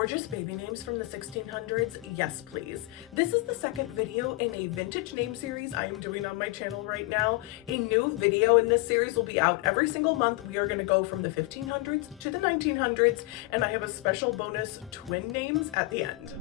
Gorgeous baby names from the 1600s? Yes, please. This is the second video in a vintage name series I am doing on my channel right now. A new video in this series will be out every single month. We are going to go from the 1500s to the 1900s, and I have a special bonus twin names at the end.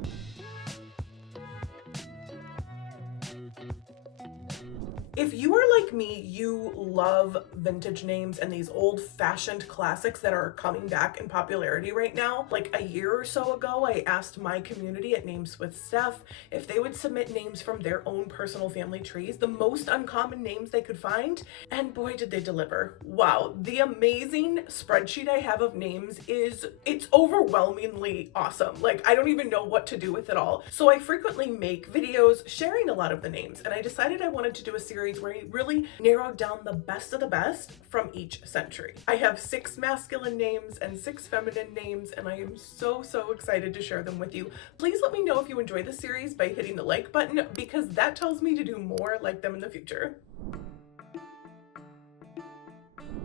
If you are like me, you love vintage names and these old-fashioned classics that are coming back in popularity right now. Like a year or so ago, I asked my community at Names with Steph if they would submit names from their own personal family trees, the most uncommon names they could find, and boy did they deliver. Wow, the amazing spreadsheet I have of names it's overwhelmingly awesome. Like, I don't even know what to do with it all. So I frequently make videos sharing a lot of the names, and I decided I wanted to do a series where I really narrowed down the best of the best from each century. I have 6 masculine names and 6 feminine names, and I am so excited to share them with you. Please let me know if you enjoy this series by hitting the like button, because that tells me to do more like them in the future.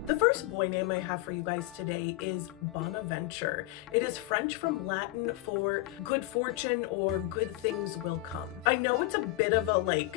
The first boy name I have for you guys today is Bonaventure. It is French from Latin for good fortune or good things will come. I know it's a bit of a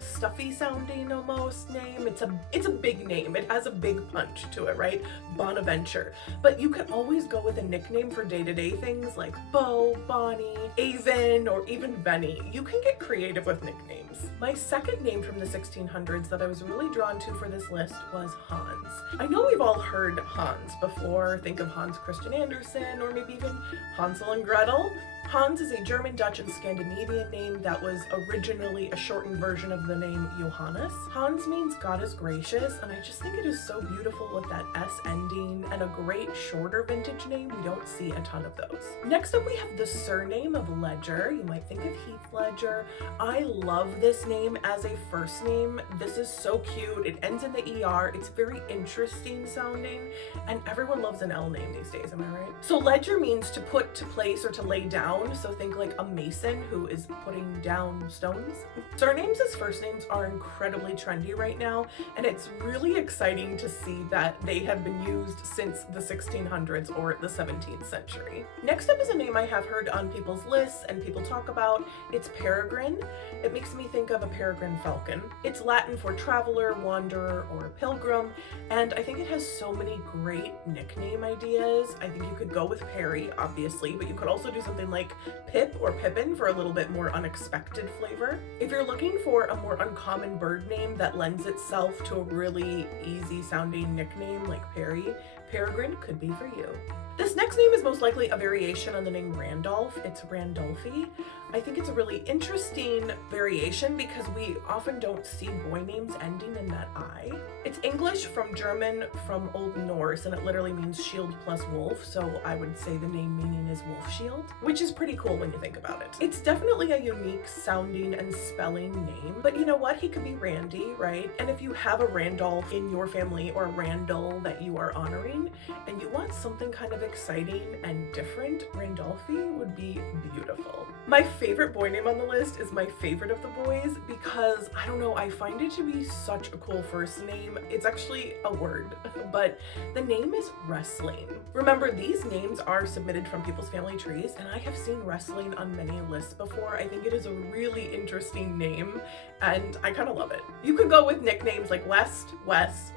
stuffy sounding almost name. It's a big name. It has a big punch to it, right? Bonaventure. But you can always go with a nickname for day-to-day things like Bo, Bonnie, Avon, or even Benny. You can get creative with nicknames. My second name from the 1600s that I was really drawn to for this list was Hans. I know we've all heard Hans before. Think of Hans Christian Andersen, or maybe even Hansel and Gretel. Hans is a German, Dutch, and Scandinavian name that was originally a shortened version of the name Johannes. Hans means God is gracious, and I just think it is so beautiful with that S ending, and a great shorter vintage name. We don't see a ton of those. Next up, we have the surname of Ledger. You might think of Heath Ledger. I love this name as a first name. This is so cute. It ends in the ER. It's very interesting sounding, and everyone loves an L name these days, am I right? So Ledger means to put to place or to lay down. So think like a mason who is putting down stones. Surnames as first names are incredibly trendy right now, and it's really exciting to see that they have been used since the 1600s or the 17th century. Next up is a name I have heard on people's lists and people talk about. It's Peregrine. It makes me think of a peregrine falcon. It's Latin for traveler, wanderer, or pilgrim, and I think it has so many great nickname ideas. I think you could go with Perry, obviously, but you could also do something like Pip or Pippin for a little bit more unexpected flavor. If you're looking for a more uncommon bird name that lends itself to a really easy sounding nickname like Perry, Peregrine could be for you. This next name is most likely a variation on the name Randolph. It's Randulphi. I think it's a really interesting variation because we often don't see boy names ending in that I. It's English from German from Old Norse, and it literally means shield plus wolf, so I would say the name meaning is wolf shield, which is pretty cool when you think about it. It's definitely a unique sounding and spelling name, but you know what? He could be Randy, right? And if you have a Randolph in your family or a Randall that you are honoring, and you want something kind of exciting and different, Randulphi would be beautiful. My favorite boy name on the list is my favorite of the boys because, I don't know, I find it to be such a cool first name. It's actually a word, but the name is Wrestling. Remember, these names are submitted from people's family trees, and I have seen Wrestling on many lists before. I think it is a really interesting name, and I kind of love it. You could go with nicknames like West,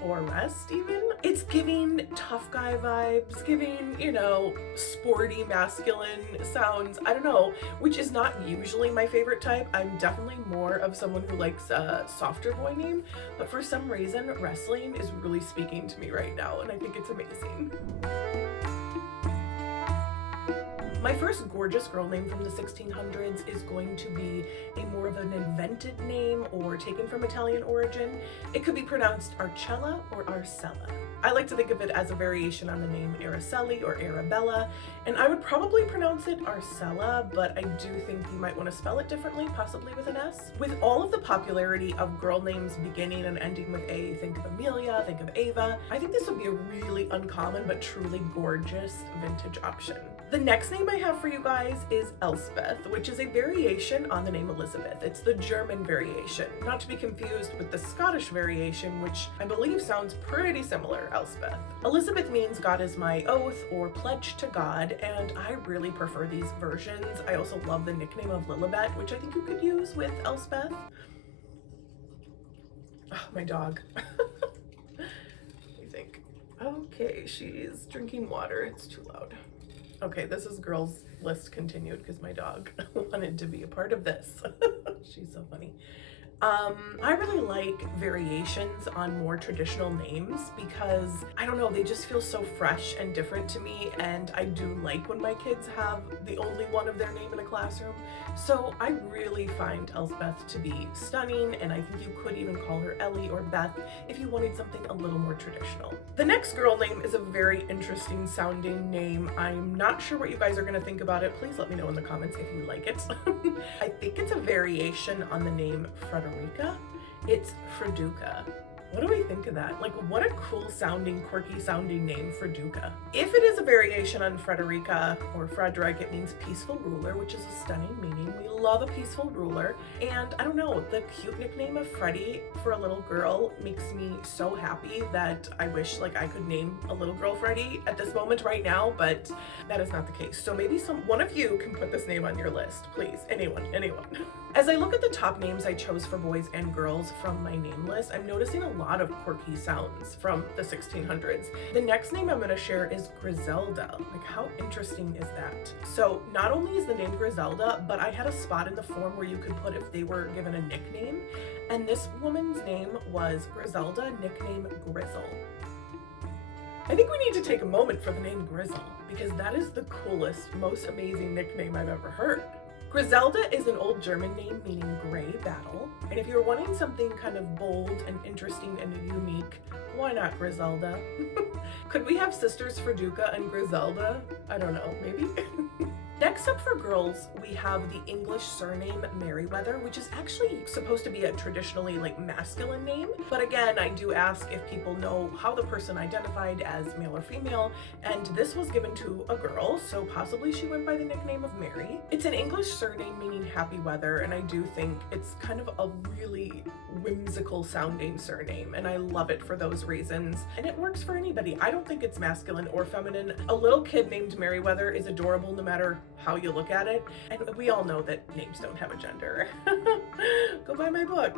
or Rest even. It's giving tough guy vibes, giving, sporty masculine sounds. I don't know, which is not usually my favorite type. I'm definitely more of someone who likes a softer boy name, but for some reason, Wrestling is really speaking to me right now, and I think it's amazing. My first gorgeous girl name from the 1600s is going to be a more of an invented name or taken from Italian origin. It could be pronounced Arcella or Arcella. I like to think of it as a variation on the name Araceli or Arabella, and I would probably pronounce it Arcella, but I do think you might want to spell it differently, possibly with an S. With all of the popularity of girl names beginning and ending with A, think of Amelia, think of Ava, I think this would be a really uncommon but truly gorgeous vintage option. The next name I have for you guys is Elsbeth, which is a variation on the name Elizabeth. It's the German variation, not to be confused with the Scottish variation, which I believe sounds pretty similar, Elsbeth. Elizabeth means God is my oath or pledge to God, and I really prefer these versions. I also love the nickname of Lilibet, which I think you could use with Elsbeth. Oh, my dog. I think. Okay, she's drinking water. It's too loud. Okay, this is girls list continued because my dog wanted to be a part of this. She's so funny. I really like variations on more traditional names because, I don't know, they just feel so fresh and different to me, and I do like when my kids have the only one of their name in a classroom. So I really find Elsbeth to be stunning, and I think you could even call her Ellie or Beth if you wanted something a little more traditional. The next girl name is a very interesting sounding name. I'm not sure what you guys are going to think about it. Please let me know in the comments if you like it. I think it's a variation on the name Freduca. It's Freduca. What do we think of that? Like, what a cool sounding, quirky sounding name, Freduca. If it is a variation on Frederica or Frederick, it means peaceful ruler, which is a stunning meaning. We love a peaceful ruler. And I don't know, the cute nickname of Freddie for a little girl makes me so happy that I wish like I could name a little girl Freddie at this moment right now, but that is not the case. So maybe one of you can put this name on your list, please. Anyone. As I look at the top names I chose for boys and girls from my name list, I'm noticing a lot of quirky sounds from the 1600s. The next name I'm going to share is Grizelda. Like, how interesting is that? So not only is the name Grizelda, but I had a spot in the form where you could put if they were given a nickname, and this woman's name was Grizelda, nickname Grizzle. I think we need to take a moment for the name Grizzle, because that is the coolest, most amazing nickname I've ever heard. Grizelda is an old German name meaning gray battle, and if you're wanting something kind of bold and interesting and unique, why not Grizelda? Could we have sisters Freduca and Grizelda? I don't know, maybe? Next up for girls, we have the English surname Meriweather, which is actually supposed to be a traditionally like masculine name. But again, I do ask if people know how the person identified as male or female, and this was given to a girl, so possibly she went by the nickname of Mary. It's an English surname meaning happy weather, and I do think it's kind of a really whimsical sounding surname, and I love it for those reasons. And it works for anybody. I don't think it's masculine or feminine. A little kid named Meriweather is adorable no matter how you look at it, and we all know that names don't have a gender. Go buy my book.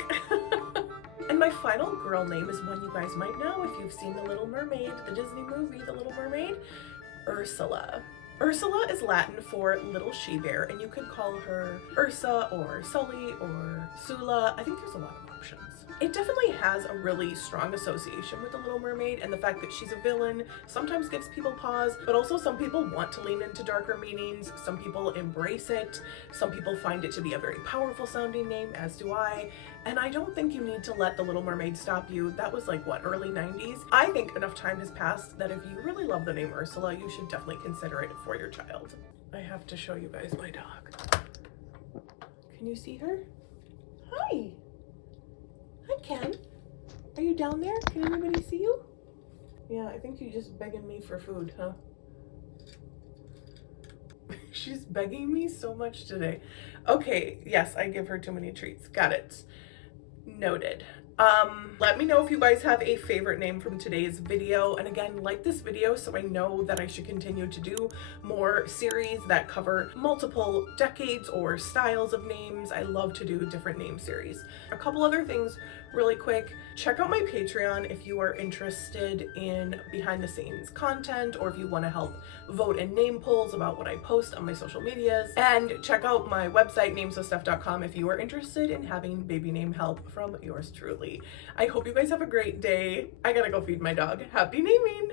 And my final girl name is one you guys might know if you've seen The Little Mermaid, the Disney movie The Little Mermaid, Ursula. Ursula is Latin for little she-bear, and you could call her Ursa or Sully or Sula. I think there's a lot of options. It definitely has a really strong association with The Little Mermaid, and the fact that she's a villain sometimes gives people pause, but also some people want to lean into darker meanings, some people embrace it, some people find it to be a very powerful sounding name, as do I, and I don't think you need to let The Little Mermaid stop you. That was like, what, early 90s? I think enough time has passed that if you really love the name Ursula, you should definitely consider it for your child. I have to show you guys my dog. Can you see her? Hi! Hi, Ken. Are you down there? Can anybody see you? Yeah, I think you're just begging me for food, huh? She's begging me so much today. Okay, yes, I give her too many treats. Got it. Noted. Let me know if you guys have a favorite name from today's video, and again, like this video so I know that I should continue to do more series that cover multiple decades or styles of names. I love to do different name series. A couple other things really quick. Check out my Patreon if you are interested in behind the scenes content, or if you want to help vote in name polls about what I post on my social medias. And check out my website, namesofsteph.com, if you are interested in having baby name help from yours truly. I hope you guys have a great day. I gotta go feed my dog. Happy naming!